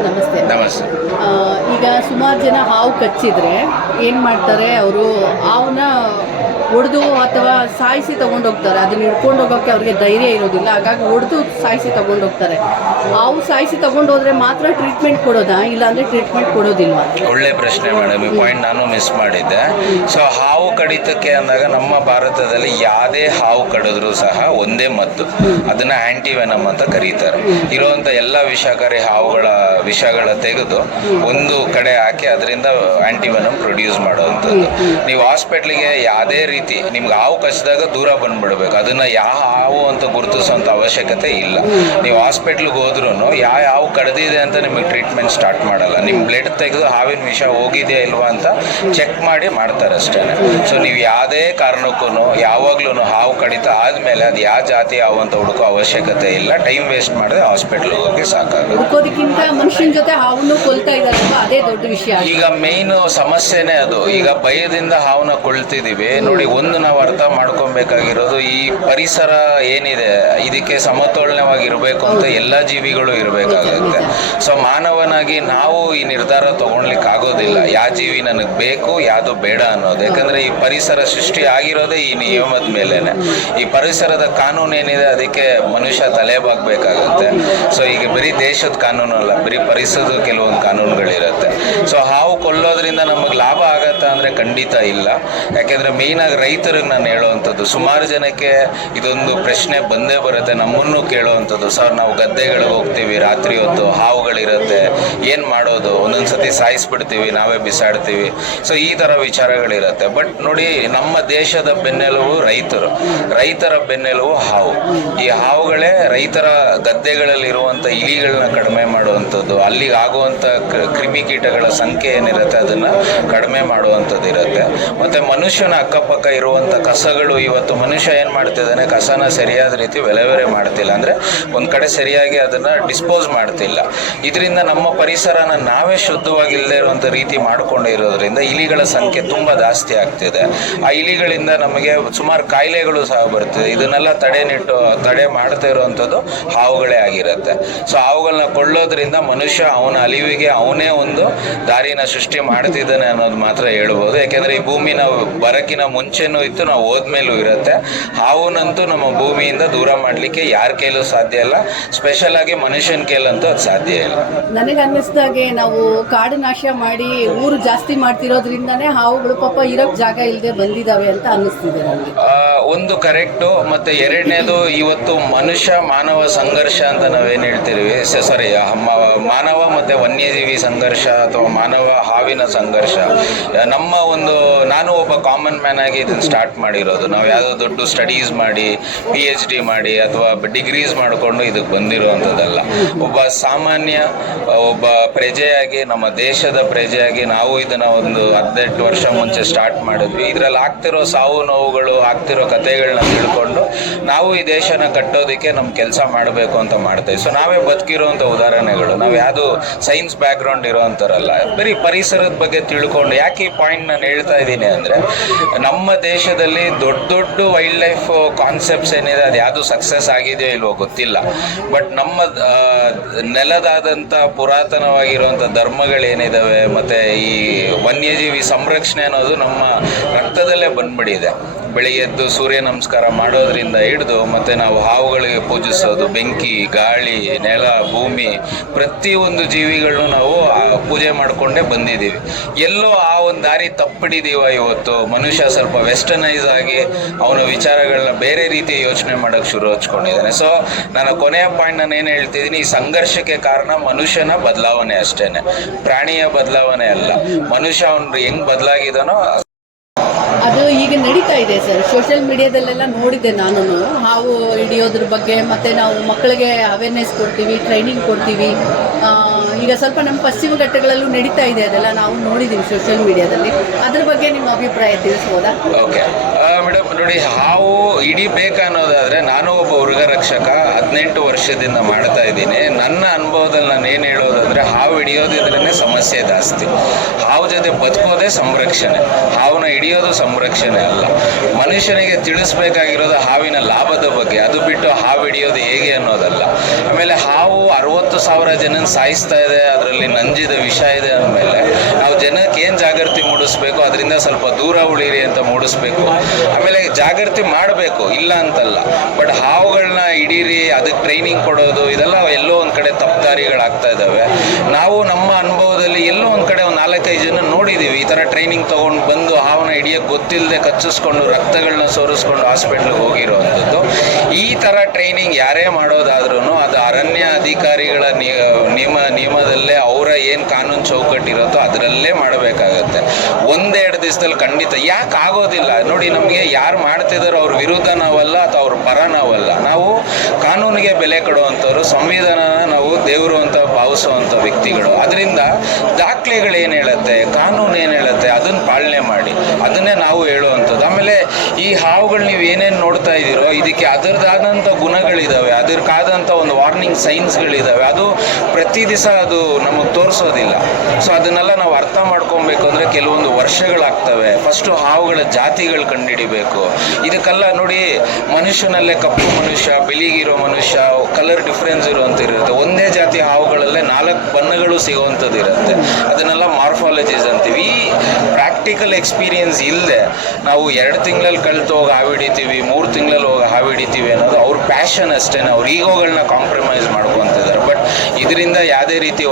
Sir ನಮಸ್ತೆ. ನಮಸ್ತೆ. ಈಗ ಸುಮಾರು ಜನ ಹಾವು ಕಚ್ಚಿದ್ರೆ ಏನು ಮಾಡ್ತಾರೆ, ಅವರು ಹಾವನ್ನ ಹೊಡೆದು ಅಥವಾ ಸಾಯಿಸಿ ತೊಗೊಂಡೋಗ್ತಾರೆ. ಅದನ್ನ ಹಿಡ್ಕೊಂಡು ಹೋಗೋಕ್ಕೆ ಅವ್ರಿಗೆ ಧೈರ್ಯ ಇರೋದಿಲ್ಲ, ಹಾಗಾಗಿ ಹೊಡೆದು ಸಾಯಿಸಿ ತೊಗೊಂಡೋಗ್ತಾರೆ. ಹಾವು ಸಾಯಿಸಿ ತೊಗೊಂಡೋದ್ರೆ ಮಾತ್ರ ಟ್ರೀಟ್ಮೆಂಟ್ ಕೊಡೋದಾ, ಇಲ್ಲಾಂದರೆ ಟ್ರೀಟ್ಮೆಂಟ್ ಕೊಡೋದಿಲ್ವಾ? ಒಳ್ಳೆ ಪ್ರಶ್ನೆ ಮೇಡಮ್. ಈ ಪಾಯಿಂಟ್ ನಾನು ಮಿಸ್ ಮಾಡಿದ್ದೆ. ಸೊ ಹಾವು ಕಡಿತಕ್ಕೆ ಅಂದಾಗ ನಮ್ಮ ಭಾರತದಲ್ಲಿ ಯಾವುದೇ ಹಾವು ಕಡಿದ್ರೂ ಸಹ ಒಂದೇ ಮದ್ದು, ಅದನ್ನ ಆಂಟಿವೆನಮ್ ಅಂತ ಕರೀತಾರೆ. ಇರುವಂಥ ಎಲ್ಲ ವಿಷಕಾರಿ ಹಾವುಗಳ ವಿಷಗಳ ತೆಗೆದು ಒಂದು ಕಡೆ ಹಾಕಿ ಅದರಿಂದ ಆಂಟಿವೆನಮ್ ಪ್ರೊಡ್ಯೂಸ್ ಮಾಡುವಂಥದ್ದು. ನೀವು ಹಾಸ್ಪಿಟ್ಲಿಗೆ ಯಾವುದೇ ರೀತಿ ನಿಮ್ಗೆ ಹಾವು ಕಚ್ಚಿದಾಗ ದೂರ ಬಂದ್ಬಿಡ್ಬೇಕು, ಅದನ್ನ ಯಾವ ಹಾವು ಅಂತ ಗುರುತಿಸುವಂಥ ಅವಶ್ಯಕತೆ ಇಲ್ಲ. ನೀವು ಹಾಸ್ಪಿಟ್ಲಿಗೆ ಹೋದ್ರೂ ಯಾವ ಹಾವು ಕಡ್ದಿದೆ ಅಂತ ನಿಮಗೆ ಟ್ರೀಟ್ಮೆಂಟ್ ಸ್ಟಾರ್ಟ್ ಮಾಡಲ್ಲ. ನಿಮ್ಮ ಬ್ಲಡ್ ತೆಗೆದು ಹಾವಿನ ವಿಷ ಹೋಗಿದೆಯಾ ಇಲ್ವಾ ಅಂತ ಚೆಕ್ ಮಾಡಿ ಮಾಡ್ತಾರೆ ಅಷ್ಟೇ. ಸೊ ನೀವು ಯಾವುದೇ ಕಾರಣಕ್ಕೂ ಯಾವಾಗ್ಲೂ ಹಾವು ಕಡಿತ ಆದಮೇಲೆ ಅದು ಯಾವ ಜಾತಿ ಹಾವು ಅಂತ ಹುಡುಕೋ ಅವಶ್ಯಕತೆ ಇಲ್ಲ. ಟೈಮ್ ವೇಸ್ಟ್ ಮಾಡಿದ್ರೆ ಹಾಸ್ಪಿಟ್ಲ್ ಹೋಗಿ ಸಾಕಾಗುತ್ತೆ. ಹುಡುಕೋದಕ್ಕಿಂತ ಮನುಷ್ಯನ ಜೊತೆ ಹಾವನ್ನು ಕೊಲ್ತಾ ಇದ್ದಾರಲ್ವ, ಅದೇ ದೊಡ್ಡ ವಿಷಯ. ಈಗ ಮೇನ್ ಸಮಸ್ಯೆನೇ ಅದು. ಈಗ ಭಯದಿಂದ ಹಾವನ್ನ ಕೊಳ್ತಿದೀವಿ ನೋಡಿ. ಒಂದು ನಾವು ಅರ್ಥ ಮಾಡ್ಕೊಬೇಕಾಗಿರೋದು, ಈ ಪರಿಸರ ಏನಿದೆ ಇದಕ್ಕೆ ಸಮತೋಲನವಾಗಿರ್ಬೇಕು ಅಂತ ಎಲ್ಲ ಜೀವಿಗಳು ಇರಬೇಕಾಗುತ್ತೆ. ಸೊ ಮಾನವನಾಗಿ ನಾವು ಈ ನಿರ್ಧಾರ ತಗೊಳ್ಲಿಕ್ಕೆ ಆಗೋದಿಲ್ಲ, ಯಾವ ಜೀವಿ ನನಗೆ ಬೇಕು ಯಾವುದು ಬೇಡ ಅನ್ನೋದು. ಯಾಕಂದ್ರೆ ಈ ಪರಿಸರ ಸೃಷ್ಟಿ ಆಗಿರೋದೇ ಈ ನಿಯಮದ ಮೇಲೆನೆ. ಈ ಪರಿಸರದ ಕಾನೂನು ಏನಿದೆ ಅದಕ್ಕೆ ಮನುಷ್ಯ ತಲೆಬಾಗಬೇಕಾಗುತ್ತೆ. ಸೊ ಈಗ ಬರೀ ದೇಶದ ಕಾನೂನು ಅಲ್ಲ, ಬರೀ ಪರಿಸರದ ಕೆಲವೊಂದು ಕಾನೂನುಗಳಿರುತ್ತೆ. ಸೊ ಹಾವು ಕೊಲ್ಲೋದ್ರಿಂದ ನಮಗೆ ಲಾಭ ಆಗತ್ತಾ ಅಂದರೆ ಖಂಡಿತ ಇಲ್ಲ. ಯಾಕೆಂದರೆ ಮೇಯ್ನಾಗಿ ರೈತರಿಗೆ ನಾನು ಹೇಳುವಂಥದ್ದು, ಸುಮಾರು ಜನಕ್ಕೆ ಇದೊಂದು ಪ್ರಶ್ನೆ ಬಂದೇ ಬರುತ್ತೆ, ನಮ್ಮನ್ನು ಕೇಳುವಂಥದ್ದು. ಸರ್ ನಾವು ಗದ್ದೆಗಳಿಗೆ ಹೋಗ್ತೀವಿ, ರಾತ್ರಿ ಹೊತ್ತು ಹಾವುಗಳಿರುತ್ತೆ, ಏನು ಮಾಡೋದು? ಒಂದೊಂದ್ಸತಿ ಸಾಯಿಸ್ಬಿಡ್ತೀವಿ, ನಾವೇ ಬಿಸಾಡ್ತೀವಿ. ಸೊ ಈ ಥರ ವಿಚಾರಗಳಿರುತ್ತೆ. ಬಟ್ ನೋಡಿ, ನಮ್ಮ ದೇಶದ ಬೆನ್ನೆಲುಬು ರೈತರು, ರೈತರ ಬೆನ್ನೆಲುಬು ಹಾವು. ಈ ಹಾವುಗಳೇ ರೈತರ ಗದ್ದೆಗಳಲ್ಲಿರುವಂಥ ಇಲಿಗಳನ್ನ ಕಡಿಮೆ ಮಾಡುವಂಥದ್ದು, ಅಲ್ಲಿಗೆ ಆಗುವಂಥ ಕ್ರಿಮಿಕೀಟಗಳ ಸಂಖ್ಯೆ ಏನಿರುತ್ತೆ ಅದನ್ನು ಕಡಿಮೆ ಮಾಡುವಂಥದ್ದು ಇರುತ್ತೆ. ಮತ್ತು ಮನುಷ್ಯನ ಅಕ್ಕಪಕ್ಕ ಇರುವಂಥ ಕಸಗಳು, ಇವತ್ತು ಮನುಷ್ಯ ಏನು ಮಾಡ್ತಿದ್ದಾನೆ, ಕಸನ ಸರಿಯಾದ ರೀತಿ ವಿಲೇವಾರಿ ಮಾಡ್ತಿಲ್ಲ, ಅಂದರೆ ಒಂದು ಕಡೆ ಸರಿಯಾಗಿ ಅದನ್ನು ಡಿಸ್ಪೋಸ್ ಮಾಡ್ತಿಲ್ಲ. ಇದರಿಂದ ನಮ್ಮ ಪರಿಸರನ ನಾವೇ ಶುದ್ಧವಾಗಿ ಇಲ್ಲದೆ ಇರುವಂಥ ರೀತಿ ಮಾಡಿಕೊಂಡಿರೋದ್ರಿಂದ ಇಲಿಗಳ ಸಂಖ್ಯೆ ತುಂಬ ಜಾಸ್ತಿ ಆಗ್ತಿದೆ. ಆ ಇಲಿಗಳಿಂದ ನಮಗೆ ಸುಮಾರು ಕಾಯಿಲೆಗಳು ಸಹ ಬರ್ತಿದೆ. ಇದನ್ನೆಲ್ಲ ತಡೆ ಮಾಡ್ತಾ ಇರುವಂಥದ್ದು ಹಾವುಗಳೇ ಆಗಿರುತ್ತೆ. ಸೊ ಹಾವುಗಳನ್ನ ಕೊಳ್ಳೋದ್ರಿಂದ ಮನುಷ್ಯ ಅವನ ಅಲಿವಿಗೆ ಅವನೇ ಒಂದು ದಾರಿನ ಸೃಷ್ಟಿ ಮಾಡ್ತಿದ್ದಾನೆ ಅನ್ನೋದು ಮಾತ್ರ ಹೇಳ್ಬೋದು. ಯಾಕೆಂದರೆ ಈ ಭೂಮಿನ ಬರಕಿನ ಮುಂಚೆನೂ ಇತ್ತು, ನಾವು ಹೋದ್ಮೇಲೂ ಇರುತ್ತೆ. ಹಾವುನಂತೂ ನಮ್ಮ ಭೂಮಿಯಿಂದ ದೂರ ಮಾಡಲಿಕ್ಕೆ ಯಾರ ಕೈಲೂ ಸಾಧ್ಯ ಇಲ್ಲ, ಸ್ಪೆಷಲ್ ಆಗಿ ಮನುಷ್ಯನ ಕೈಲಂತೂ ಅದು ಸಾಧ್ಯ ಇಲ್ಲ. ನನಗೆ ಅನ್ನಿಸ್ದಾಗೆ ನಾವು ಕಾಡು ನಾಶ ಮಾಡಿ ಊರು ಜಾಸ್ತಿ ಮಾಡ್ತಿರೋದ್ರಿಂದನೇ ಹಾವುಗಳು ಪಾಪ ಇರೋಕ್ ಜಾಗ ಇಲ್ಲದೆ ಬಂದಿದ್ದಾವೆ ಅಂತ ಅನ್ನಿಸ್ತಿದೆ ನನಗೆ. ಒಂದು ಕರೆಕ್ಟು. ಮತ್ತು ಎರಡನೇದು, ಇವತ್ತು ಮನುಷ್ಯ ಮಾನವ ಸಂಘರ್ಷ ಅಂತ ನಾವೇನು ಹೇಳ್ತೀವಿ, ಸಾರಿ ಮಾನವ ಮತ್ತು ವನ್ಯಜೀವಿ ಸಂಘರ್ಷ ಅಥವಾ ಮಾನವ ಹಾವಿನ ಸಂಘರ್ಷ. ನಮ್ಮ ಒಂದು, ನಾನು ಒಬ್ಬ ಕಾಮನ್ ಮ್ಯಾನ್ ಆಗಿ ಇದನ್ನು ಸ್ಟಾರ್ಟ್ ಮಾಡಿರೋದು. ನಾವು ಯಾವುದೋ ದೊಡ್ಡ ಸ್ಟಡೀಸ್ ಮಾಡಿ PhD ಮಾಡಿ ಅಥವಾ ಡಿಗ್ರೀಸ್ ಮಾಡಿಕೊಂಡು ಇದಕ್ಕೆ ಬಂದಿರುವಂಥದ್ದಲ್ಲ. ಒಬ್ಬ ಸಾಮಾನ್ಯ ಒಬ್ಬ ಪ್ರಜೆಯಾಗಿ, ನಮ್ಮ ದೇಶದ ಪ್ರಜೆಯಾಗಿ ನಾವು ಇದನ್ನು ಒಂದು 18 ವರ್ಷ ಮುಂಚೆ ಸ್ಟಾರ್ಟ್ ಮಾಡಿದ್ವಿ. ಇದರಲ್ಲಿ ಆಗ್ತಿರೋ ಸಾವು ನೋವುಗಳು, ಆಗ್ತಿರೋ ಕಥೆಗಳನ್ನ ತಿಳ್ಕೊಂಡು ನಾವು ಈ ದೇಶನ ಕಟ್ಟೋದಕ್ಕೆ ನಮ್ಮ ಕೆಲಸ ಮಾಡಬೇಕು ಅಂತ ಮಾಡ್ತೇವೆ. ಸೊ ನಾವೇ ಬದುಕಿರೋಂಥ ಉದಾಹರಣೆಗಳು. ನಾವು ಯಾವುದು ಸೈನ್ಸ್ ಬ್ಯಾಕ್ಗ್ರೌಂಡ್ ಇರೋವಂಥರಲ್ಲ, ಬರೀ ಪರಿಸರದ ಬಗ್ಗೆ ತಿಳ್ಕೊಂಡು. ಯಾಕೆ ಈ ಪಾಯಿಂಟ್ ನಾನು ಹೇಳ್ತಾ ಇದ್ದೀನಿ ಅಂದರೆ, ನಮ್ಮ ದೇಶದಲ್ಲಿ ದೊಡ್ಡ ದೊಡ್ಡ ವೈಲ್ಡ್ ಲೈಫ್ ಕಾನ್ಸೆಪ್ಟ್ಸ್ ಏನಿದೆ ಅದು ಯಾವುದು ಸಕ್ಸಸ್ ಆಗಿದೆಯೋ ಇಲ್ವೋ ಗೊತ್ತಿಲ್ಲ. ಬಟ್ ನಮ್ಮ ನೆಲದಾದಂಥ ಪುರಾತನವಾಗಿರುವಂಥ ಧರ್ಮಗಳೇನಿದ್ದಾವೆ ಮತ್ತು ಈ ವನ್ಯಜೀವಿ ಸಂರಕ್ಷಣೆ ಅನ್ನೋದು ನಮ್ಮ ರಕ್ತದಲ್ಲೇ ಬಂದ್ಬಿಟ್ಟಿದೆ. ಬೆಳಿಗ್ಗೆ ಎದ್ದು ಸೂರ್ಯ ನಮಸ್ಕಾರ ಮಾಡೋದ್ರಿಂದ ಹಿಡಿದು, ಮತ್ತು ನಾವು ಹಾವುಗಳಿಗೆ ಪೂಜಿಸೋದು, ಬೆಂಕಿ, ಗಾಳಿ, ನೆಲ, ಭೂಮಿ, ಪ್ರತಿಯೊಂದು ಜೀವಿಗಳನ್ನು ನಾವು ಪೂಜೆ ಮಾಡಿಕೊಂಡೇ ಬಂದಿದ್ದೀವಿ. ಎಲ್ಲೋ ಆ ಒಂದು ದಾರಿ ತಪ್ಪಿಡಿದೀವ ಇವತ್ತು. ಮನುಷ್ಯ ಸ್ವಲ್ಪ ವೆಸ್ಟರ್ನೈಸ್ ಆಗಿ ಅವನ ವಿಚಾರಗಳನ್ನ ಬೇರೆ ರೀತಿ ಯೋಚನೆ ಮಾಡೋಕ್ಕೆ ಶುರು ಹಚ್ಕೊಂಡಿದ್ದಾನೆ. ಸೊ ನಾನು ಕೊನೆಯ ಪಾಯಿಂಟ್ ನಾನು ಏನು ಹೇಳ್ತಿದ್ದೀನಿ, ಈ ಸಂಘರ್ಷಕ್ಕೆ ಕಾರಣ ಮನುಷ್ಯನ ಬದಲಾವಣೆ ಅಷ್ಟೇ, ಪ್ರಾಣಿಯ ಬದಲಾವಣೆ ಅಲ್ಲ. ಮನುಷ್ಯ ಅವನು ಹೆಂಗೆ ಬದಲಾಗಿದ್ದಾನೋ ಅದು ಈಗ ನಡೀತಾ ಇದೆ ಸರ್. ಸೋಷಿಯಲ್ ಮೀಡಿಯಾದಲ್ಲೆಲ್ಲ ನೋಡಿದ್ದೆ ನಾನು, ಹಾವು ಹಿಡಿಯೋದ್ರ ಬಗ್ಗೆ. ಮತ್ತು ನಾವು ಮಕ್ಕಳಿಗೆ ಅವೇರ್ನೆಸ್ ಕೊಡ್ತೀವಿ, ಟ್ರೈನಿಂಗ್ ಕೊಡ್ತೀವಿ. ಈಗ ಸ್ವಲ್ಪ ನಮ್ಮ ಪಶ್ಚಿಮ ಘಟ್ಟಗಳಲ್ಲೂ ನಡೀತಾ ಇದೆ, ಅದೆಲ್ಲ ನಾವು ನೋಡಿದ್ದೀವಿ ಸೋಷಿಯಲ್ ಮೀಡಿಯಾದಲ್ಲಿ. ಅದ್ರ ಬಗ್ಗೆ ನಿಮ್ಮ ಅಭಿಪ್ರಾಯ ತಿಳಿಸ್ಬೋದಾ? ಓಕೆ ಮೇಡಮ್, ನೋಡಿ, ಹಾವು ಹಿಡಿಬೇಕನ್ನೋದಾದರೆ ನಾನು ಒಬ್ಬ ಹುಡುಗ ರಕ್ಷಕ 18 ವರ್ಷದಿಂದ ಮಾಡ್ತಾ ಇದ್ದೀನಿ. ನನ್ನ ಅನುಭವದಲ್ಲಿ ನಾನು ಏನು ಹೇಳೋದಾದರೆ, ಹಾವು ಹಿಡಿಯೋದಿದ್ರೇ ಸಮಸ್ಯೆ ಜಾಸ್ತಿ. ಹಾವು ಜೊತೆ ಬದುಕೋದೇ ಸಂರಕ್ಷಣೆ, ಹಾವನ್ನ ಹಿಡಿಯೋದು ಸಂರಕ್ಷಣೆ ಅಲ್ಲ. ಮನುಷ್ಯನಿಗೆ ತಿಳಿಸ್ಬೇಕಾಗಿರೋದು ಹಾವಿನ ಲಾಭದ ಬಗ್ಗೆ, ಅದು ಬಿಟ್ಟು ಹಾವು ಹಿಡಿಯೋದು ಹೇಗೆ ಅನ್ನೋದಲ್ಲ. ಆಮೇಲೆ ಹಾವು 60,000 ಜನ ಸಾಯಿಸ್ತಾ ಇದೆ ಇದೆ, ಅದರಲ್ಲಿ ನಂಜಿದ ವಿಷ ಇದೆ ಅಂದಮೇಲೆ ನಾವು ಜನಕ್ಕೆ ಏನು ಜಾಗೃತಿ ಮೂಡಿಸ್ಬೇಕು, ಅದರಿಂದ ಸ್ವಲ್ಪ ದೂರ ಉಳಿರಿ ಅಂತ ಮೂಡಿಸ್ಬೇಕು. ಆಮೇಲೆ ಜಾಗೃತಿ ಮಾಡಬೇಕು, ಇಲ್ಲ ಅಂತಲ್ಲ, ಬಟ್ ಹಾವುಗಳನ್ನ ಹಿಡೀರಿ ಅದಕ್ಕೆ ಟ್ರೈನಿಂಗ್ ಕೊಡೋದು ಇದೆಲ್ಲ ಎಲ್ಲೋ ಒಂದು ಕಡೆ ತಪ್ಪುದಾರಿಗಳಾಗ್ತಾ ಇದ್ದಾವೆ. ನಾವು ನಮ್ಮ ಅನುಭವದಲ್ಲಿ ಎಲ್ಲೋ ಒಂದು ಕಡೆ ಒಂದು 4-5 ಜನ ನೋಡಿದ್ದೀವಿ ಈ ಥರ ಟ್ರೈನಿಂಗ್ ತೊಗೊಂಡು ಬಂದು ಹಾವನ್ನ ಹಿಡಿಯೋಕ್ಕೆ ಗೊತ್ತಿಲ್ಲದೆ ಕಚ್ಚಿಸ್ಕೊಂಡು ರಕ್ತಗಳನ್ನ ಸೋರಿಸ್ಕೊಂಡು ಹಾಸ್ಪಿಟ್ಲಿಗೆ ಹೋಗಿರೋವಂಥದ್ದು. ಈ ಥರ ಟ್ರೈನಿಂಗ್ ಯಾರೇ ಮಾಡೋದಾದ್ರೂ ಅದು ಅರಣ್ಯ ಅಧಿಕಾರಿಗಳ ನಿಯಮದಲ್ಲೇ ಅವರ ಏನು ಕಾನೂನು ಚೌಕಟ್ಟಿರುತ್ತೋ ಅದರಲ್ಲೇ ಮಾಡಬೇಕಾಗತ್ತೆ. 1-2 ದಿವಸದಲ್ಲಿ ಖಂಡಿತ ಯಾಕೆ ಆಗೋದಿಲ್ಲ ನೋಡಿ. ನಮಗೆ ಯಾರು ಮಾಡ್ತಿದ್ದಾರೋ ಅವ್ರ ವಿರುದ್ಧ ನಾವಲ್ಲ ಅಥವಾ ಅವ್ರ ಪರ ನಾವಲ್ಲ. ನಾವು ಕಾನೂನಿಗೆ ಬೆಲೆ ಕೊಡುವಂಥವ್ರು, ಸಂವಿಧಾನನ ನಾವು ದೇವರು ಅಂತ ಭಾವಿಸುವಂಥ ವ್ಯಕ್ತಿಗಳು. ಅದರಿಂದ ದಾಖಲೆಗಳು ಏನು ಹೇಳುತ್ತೆ, ಕಾನೂನು ಏನು ಹೇಳುತ್ತೆ ಅದನ್ನು ಪಾಲನೆ ಮಾಡಿ, ಅದನ್ನೇ ನಾವು ಹೇಳುವಂಥದ್ದು. ಆಮೇಲೆ ಈ ಹಾವುಗಳು ನೀವು ಏನೇನು ನೋಡ್ತಾ ಇದ್ದೀರೋ ಇದಕ್ಕೆ ಅದರದಾದಂಥ ಗುಣಗಳಿದ್ದಾವೆ, ಅದಕ್ಕಾದಂಥ ಒಂದು ವಾರ್ನಿಂಗ್ ಸೈನ್ಸ್ಗಳಿದ್ದಾವೆ. ಅದು ಪ್ರತಿ ದಿವಸ ಅದು ನಮಗೆ ತೋರಿಸೋದಿಲ್ಲ. ಸೊ ಅದನ್ನೆಲ್ಲ ನಾವು ಅರ್ಥ ಮಾಡ್ಕೊಬೇಕು ಅಂದರೆ ಕೆಲವೊಂದು ವರ್ಷಗಳಾಗ್ತವೆ. ಫಸ್ಟು ಹಾವುಗಳ ಜಾತಿಗಳು ಕಂಡುಹಿಡಿಬೇಕು. ಇದಕ್ಕೆಲ್ಲ ನೋಡಿ, ಮನುಷ್ಯನಲ್ಲೇ ಕಪ್ಪು ಮನುಷ್ಯ, ಬಿಳಿಗಿರೋ ಮನುಷ್ಯ, ಕಲರ್ ಡಿಫ್ರೆನ್ಸ್ ಇರುವಂತಿರುತ್ತೆ. ಒಂದೇ ಜಾತಿ ಹಾವುಗಳಲ್ಲೇ 4 ಬಣ್ಣಗಳು ಸಿಗುವಂಥದ್ದು ಇರುತ್ತೆ. ಅದನ್ನೆಲ್ಲ ಮಾರ್ಫಾಲಜೀಸ್ ಅಂತೀವಿ. ಈ ಪ್ರಾಕ್ಟಿಕಲ್ ಎಕ್ಸ್ಪೀರಿಯನ್ಸ್ ಇಲ್ಲದೆ ನಾವು 2 ತಿಂಗಳಲ್ಲಿ ಕಲಿತು ಹೋಗಿ ಹಾವು ಹಿಡಿತೀವಿ, 3 ತಿಂಗಳಲ್ಲಿ ಹೋಗಿ ಹಾವು ಹಿಡಿತೀವಿ ಅನ್ನೋದು ಅವ್ರ ಪ್ಯಾಷನ್ ಅಷ್ಟೇ. ಅವ್ರ ಈಗೋಗಳನ್ನ ಕಾಂಪ್ರಮೈಸ್ ಮಾಡ್ಕೊತಿದ್ದಾರೆ. ಬಟ್ ಇದರಿಂದ ಯಾವುದೇ ರೀತಿ